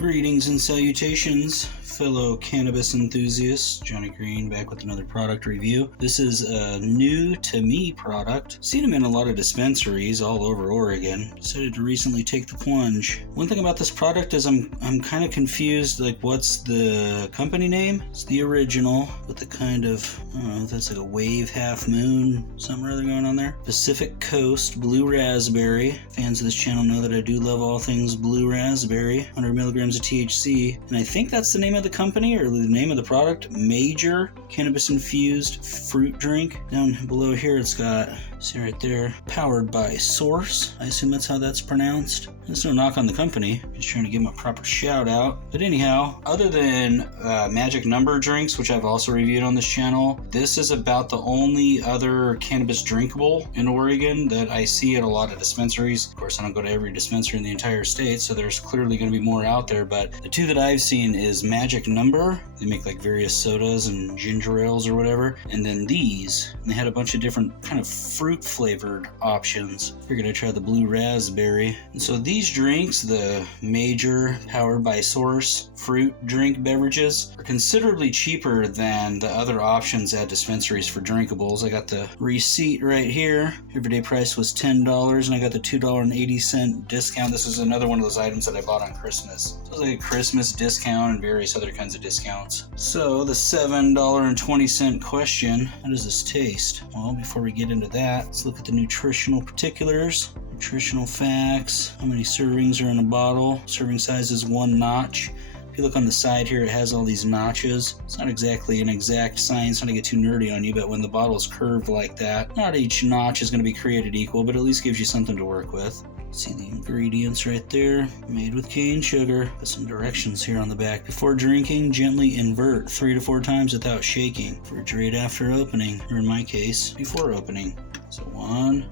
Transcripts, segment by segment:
Greetings and salutations, fellow cannabis enthusiasts. Johnny Green back with another product review. This is a new to me product. Seen them in a lot of dispensaries all over Oregon. Decided to recently take the plunge. One thing about this product is I'm kind of confused, like what's the company name? It's The Original with the kind of, I don't know, that's like a wave half moon, something or other going on there. Pacific Coast Blue Raspberry. Fans of this channel know that I do love all things blue raspberry. 100 milligrams of THC. And I think that's the name of the company or the name of the product. Major cannabis infused fruit drink. Down below here it's got, see right there, powered by Source. I assume that's how that's pronounced. There's no knock on the company, just trying to give them a proper shout out. But anyhow, other than Magic Number drinks, which I've also reviewed on this channel, this is about the only other cannabis drinkable in Oregon that I see at a lot of dispensaries. Of course, I don't go to every dispensary in the entire state, so there's clearly going to be more out there, but the two that I've seen is Magic Number. They make like various sodas and ginger ales or whatever, and then these, and they had a bunch of different kind of fruit flavored options. Figured I'd try the blue raspberry. And so these drinks, the Major powered by Source fruit drink beverages, are considerably cheaper than the other options at dispensaries for drinkables. I got the receipt right here. Everyday price was $10 and I got the $2.80 discount. This is another one of those items that I bought on Christmas. So it was like a Christmas discount and various other kinds of discounts. So the $7.20 question, how does this taste? Well, before we get into that, let's look at the nutritional particulars. Nutritional facts, how many servings are in a bottle. Serving size is 1 notch. If you look on the side here, it has all these notches. It's not exactly an exact science, not to get too nerdy on you, but when the bottle's curved like that, not each notch is going to be created equal, but at least gives you something to work with. See the ingredients right there, made with cane sugar. Got some directions here on the back. Before drinking, gently invert 3 to 4 times without shaking. Refrigerate after opening, or in my case, before opening. So 1,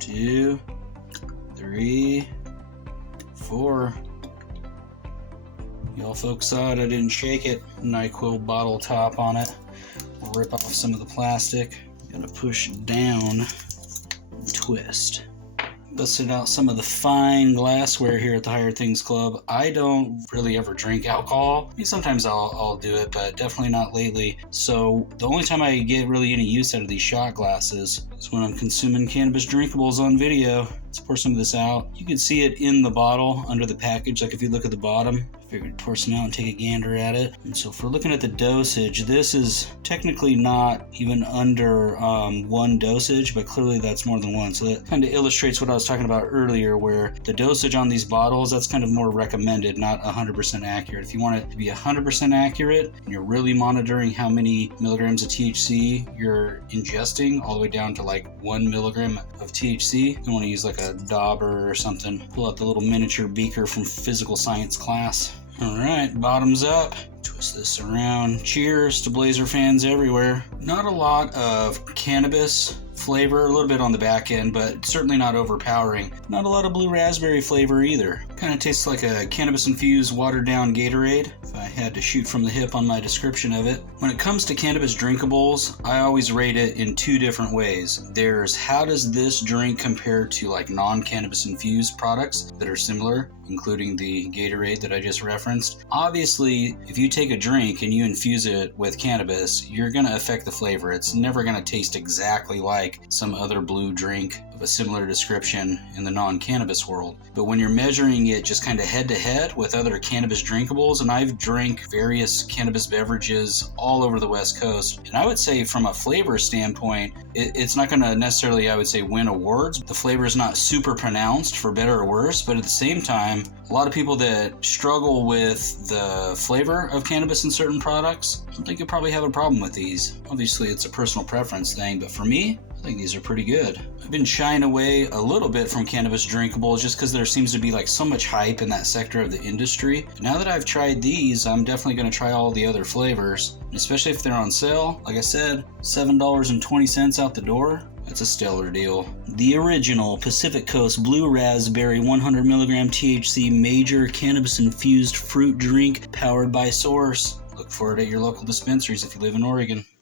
2, 3, 4. Y'all folks saw it, I didn't shake it. NyQuil bottle top on it. We'll rip off some of the plastic. Gotta push down and twist. Busted out some of the fine glassware here at the Higher Things Club. I don't really ever drink alcohol. I mean, sometimes I'll do it, but definitely not lately. So the only time I get really any use out of these shot glasses is when I'm consuming cannabis drinkables on video. Let's pour some of this out. You can see it in the bottle under the package, like if you look at the bottom. I figured pour some out and take a gander at it. And so if we're looking at the dosage, this is technically not even under 1 dosage, but clearly that's more than 1. So that kind of illustrates what I was talking about earlier, where the dosage on these bottles, that's kind of more recommended, not 100% accurate. If you want it to be 100% accurate and you're really monitoring how many milligrams of THC you're ingesting, all the way down to like 1 milligram of THC, you want to use like a dauber or something. Pull out the little miniature beaker from physical science class. All right, bottoms up. Twist this around. Cheers to Blazer fans everywhere. Not a lot of cannabis flavor, a little bit on the back end, but certainly not overpowering. Not a lot of blue raspberry flavor either. Kind of tastes like a cannabis infused watered down Gatorade, if I had to shoot from the hip on my description of it. When it comes to cannabis drinkables, I always rate it in 2 different ways. There's how does this drink compare to like non-cannabis infused products that are similar, including the Gatorade that I just referenced. Obviously, if you take a drink and you infuse it with cannabis, you're going to affect the flavor. It's never going to taste exactly like some other blue drink of a similar description in the non-cannabis world. But when you're measuring it just kind of head to head with other cannabis drinkables, and I've drank various cannabis beverages all over the West Coast, and I would say from a flavor standpoint, it's not going to necessarily, I would say, win awards. The flavor is not super pronounced for better or worse, but at the same time, a lot of people that struggle with the flavor of cannabis in certain products, I think you'll probably have a problem with these. Obviously, it's a personal preference thing, but for me, I think these are pretty good. I've been shying away a little bit from cannabis drinkables just because there seems to be like so much hype in that sector of the industry. But now that I've tried these, I'm definitely going to try all the other flavors, especially if they're on sale. Like I said, $7.20 out the door. That's a stellar deal. The Original Pacific Coast Blue Raspberry 100 milligram THC Major cannabis infused fruit drink powered by Source. Look for it at your local dispensaries if you live in Oregon.